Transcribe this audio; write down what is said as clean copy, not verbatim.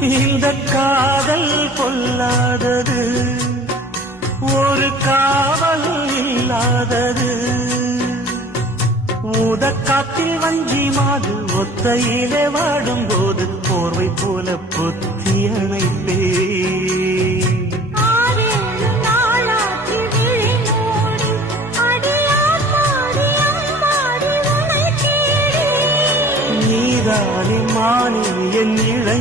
இந்த காதல் கொல்லாதது, ஒரு காவல் இல்லாதது. ஊதக்காத்தில் வஞ்சி மாது ஒத்தையிலே வாடும்போது போர்வை போல பொத்தி அணைப்பே. நீதானே மானே என் இளை